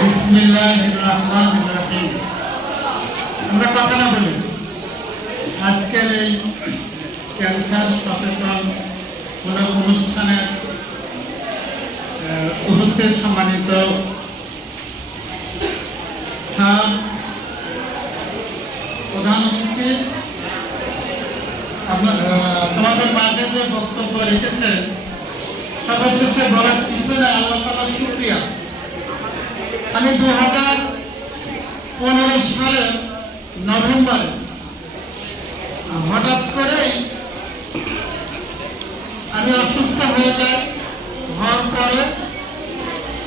বিসমিল্লাহির রহমানির রহিম। আমরা কথা না বলি, আজকের এই ক্যান্সার সচেতন অনুষ্ঠানের উপস্থিত সম্মানিত স্যার, প্রধান অতিথি, তোমাদের মাঝে যে বক্তব্য রেখেছে, সর্বশেষে বলার কিছু না, আল্লাহ তাআলার শুকরিয়া। আমি 2015 সালের নভেম্বরে হঠাৎ করেই আমি অসুস্থ হয়ে যাই। হওয়ার পরে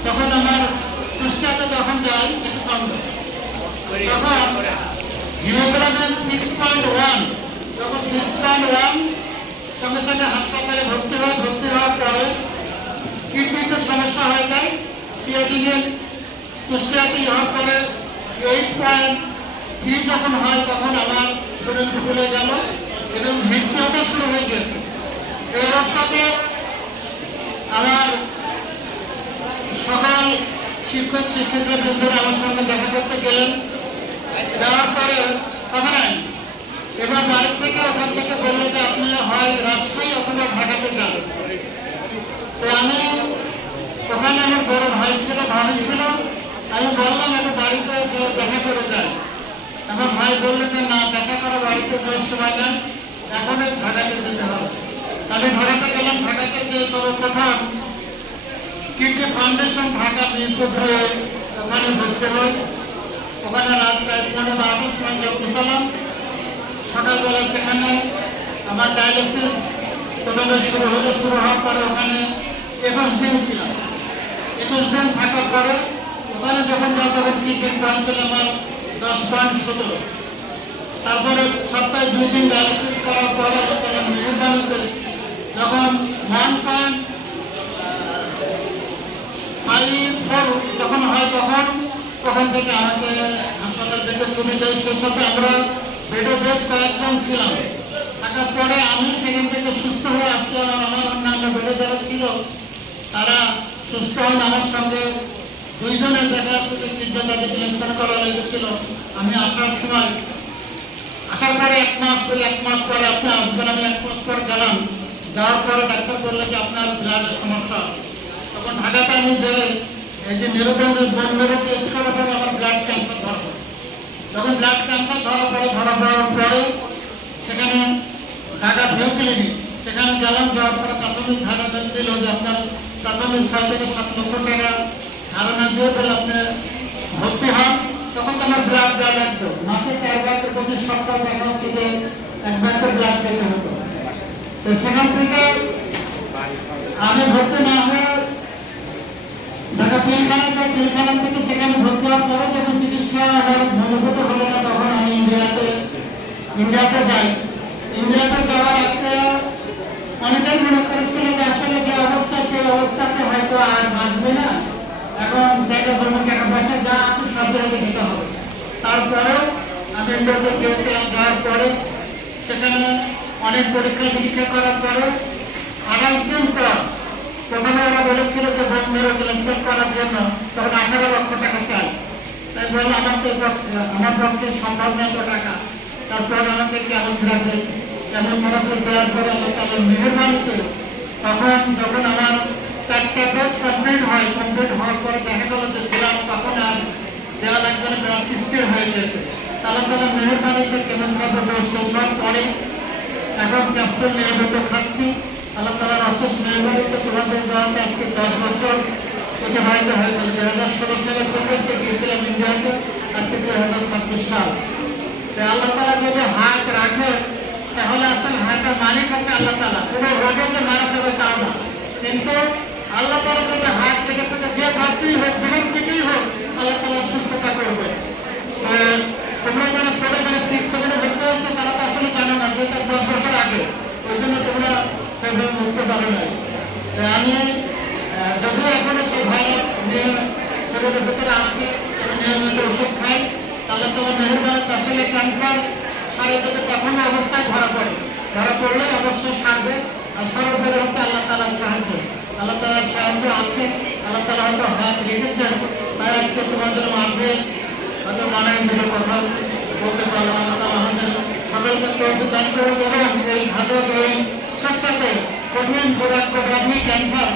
তখন আমার কুষ্টিয়াতে যখন যাই, তখন হিমোগ্লোবিন 6.1, যখন 6.1 সঙ্গে সঙ্গে হাসপাতালে ভর্তি হওয়ার পরে কিডনিতে সমস্যা হয়ে যায়। ক্রিয়েটিনিন কুষ্টিয়াতে হওয়ার পরে 8.3 যখন হয়, তখন আমার শরীর ফুলে গেল এবং হিংসাটা শুরু হয়ে গেছে। এই অবস্থাতে আমার সকল শিক্ষকদের বন্ধুরা আমার সঙ্গে দেখা করতে গেলেন। যাওয়ার পরে কথা নাই, এবার বাড়ি থেকে ওখান থেকে বললো যে আপনি হয় রাজশাহী অথবা ঢাকাতে যান। তো আমি ওখানে আমার বড় ভাই ছিল, ভাবি ছিল, আমি বললাম একটু বাড়িতে দেখা করে যাই। আমার ভাই বললে যে না, দেখা করা বাড়িতে যাওয়ার সময় নাই, এখন ঢাকাতে যেতে হবে। আমি ঢাকাতে গেলাম। ঢাকাতে যে সর্বপ্রথম কিডনি ফাউন্ডেশন ঢাকা মিরপুর হয়ে ওখানে ভর্তি হই। ওখানে রাত প্রায় 12টার সময় পৌঁছালাম। সকালবেলা সেখানে আমার ডায়ালিসিস প্রথমে শুরু হওয়ার পরে ওখানে 21 দিন ছিলাম। 21 দিন থাকার পরে ওখানে যখন তখন কিডনি পয়েন্ট ছিল আমার 10.17। তারপরে সপ্তাহে 2 দিন ডায়ালিসিস করার পরে তখন মেহরবানিতে যখন 1.54 যখন হয়, তখন ওখান থেকে আমাকে হাসপাতাল থেকে ছুটি দেয়। সেই সাথে আমরা বেডে বেশ কয়েকজন ছিলাম। থাকার পরে আমি সেখান থেকে সুস্থ হয়ে আসলাম। আর আমার অন্যান্য বেডে যারা ছিল তারা সুস্থ হন। আমার সঙ্গে 2 জনের দেখা যাচ্ছে যে কিডনি তাদের ট্রান্সফার করা লেগেছিল। আমি আসার পরে 1 মাস পরে আপনি আসবেন। আমি 1 মাস পর গেলাম। যাওয়ার পরে ডাক্তার বললো যে আপনার ব্লাডের সমস্যা আছে। তখন ঢাকাতে আমি যে এই যে মেরুদণ্ডের বোন মেরু টেস্ট করার পরে আমার ব্লাড ক্যান্সার ধরা পড়ে। যখন ব্লাড ক্যান্সার ধরা পড়ার পরে সেখানে ঢাকা ভিউ ক্লিনিক সেখানে গেলাম। যাওয়ার পরে প্রাথমিক ধারণা দিল যে আপনার প্রাথমিক 6 থেকে 7 লক্ষ টাকা ধারণা দিয়ে বলে আপনি ভর্তি হন। তখন তো আমার ব্লাড দেওয়া লাগতো। মাসে 4 বার প্রতি সপ্তাহ দেখা হচ্ছে যে 1 বার করে ব্লাড দিতে হতো। তো সেখান থেকে আমি ভর্তি না হয়ে ঢাকা পিলখানা থেকে সেখানে ভর্তি হওয়ার পরে যখন চিকিৎসা আমার মনোভূত হলো না, তখন আমি ইন্ডিয়াতে যাই। ইন্ডিয়াতে যাওয়ার একটা অনেকেই মনে করেছিল যে আসলে যে অবস্থা, সেই অবস্থাতে হয়তো আর বাঁচবে না, এখন জায়গা জমি টাকা পয়সা যা আছে সব জায়গায় দিতে হবে। তারপরেও আমি ইন্ডিয়াতে গিয়েছিলাম। যাওয়ার পরে সেখানে অনেক পরীক্ষা নিরীক্ষা করার পরে 28 দিন পর প্রথমে ওরা বলেছিল যে বোন মেরু ট্রান্সফার করার জন্য, তখন 18 লক্ষ টাকা চাই। তাই বললো আমার পক্ষে সম্ভব না এত টাকা। তারপর আমাকে কেমন দেওয়ার পরে আল্লাহ তাআলার মেহেরবানিতে তখন যখন আমার 4টা ডোজ কমপ্লিট হওয়ার পরে দেখা গেল যে ব্লাড তখন আর দেওয়া লাগবে না, ব্লাড স্থির হয়ে গেছে। আল্লাহ তাআলার মেহেরবানিতে কেমনভাবে ডোজ শেষ হওয়ার পরে এখন ক্যাপসুল নিয়মিত খাচ্ছি। আল্লাহ তাআলার অশেষ মেহেরবানিতে তোমাদের দোয়াতে আজকে 10 বছর অতিবাহিত হয়ে গেল। 2016 সালে প্রথমে গিয়েছিলাম ইন্ডিয়াতে, আজকে 2026 সাল। আল্লাহ তাআলা যদি হাত রাখে তাহলে আসলে হাতের মালিক হচ্ছে আল্লাহ তাআলা। কোনো রোগে যে মারা যাবে তাও না, কিন্তু আল্লাহ তাআলা যদি হাত থেকে যে ভাবতেই হোক, জীবন থেকেই হোক, আল্লাহ তাআলা সুস্থতা করবে। তোমরা যারা ছোটবেলা 6-7 ভর্তি হয়েছে তারা তো আসলে জানো না, যেটা 10 বছর আগে, ওই জন্য তোমরা সেভাবে বুঝতে পারো নাই। আমি যদিও এখনো সেই ভাইরাস নিয়ে শরীরের ভেতরে আছে, নিয়মিত ওষুধ খাই। আল্লাহ তাআলার মেহেরবানিতে আসলে ক্যান্সার সারা যদি কখনো অবস্থায় ধরা পড়লে অবশ্যই সারবে। আর সর্বোপরি হচ্ছে আল্লাহ তাআলার সাহায্য। আল্লাহ তাআলার সাহায্য আছে, আল্লাহ তাআলা হয়তো হাত রেখেছেন। তাই আজকে তোমাদের মাঝে হয়তো মনে দুটো কথা বলতে পারলাম। আমাদের সকলকে তৌফিক দান করুন এবং এই ঘাতক এই সবচেয়ে কঠিন দুরাত্ম ব্যাধি ক্যান্সার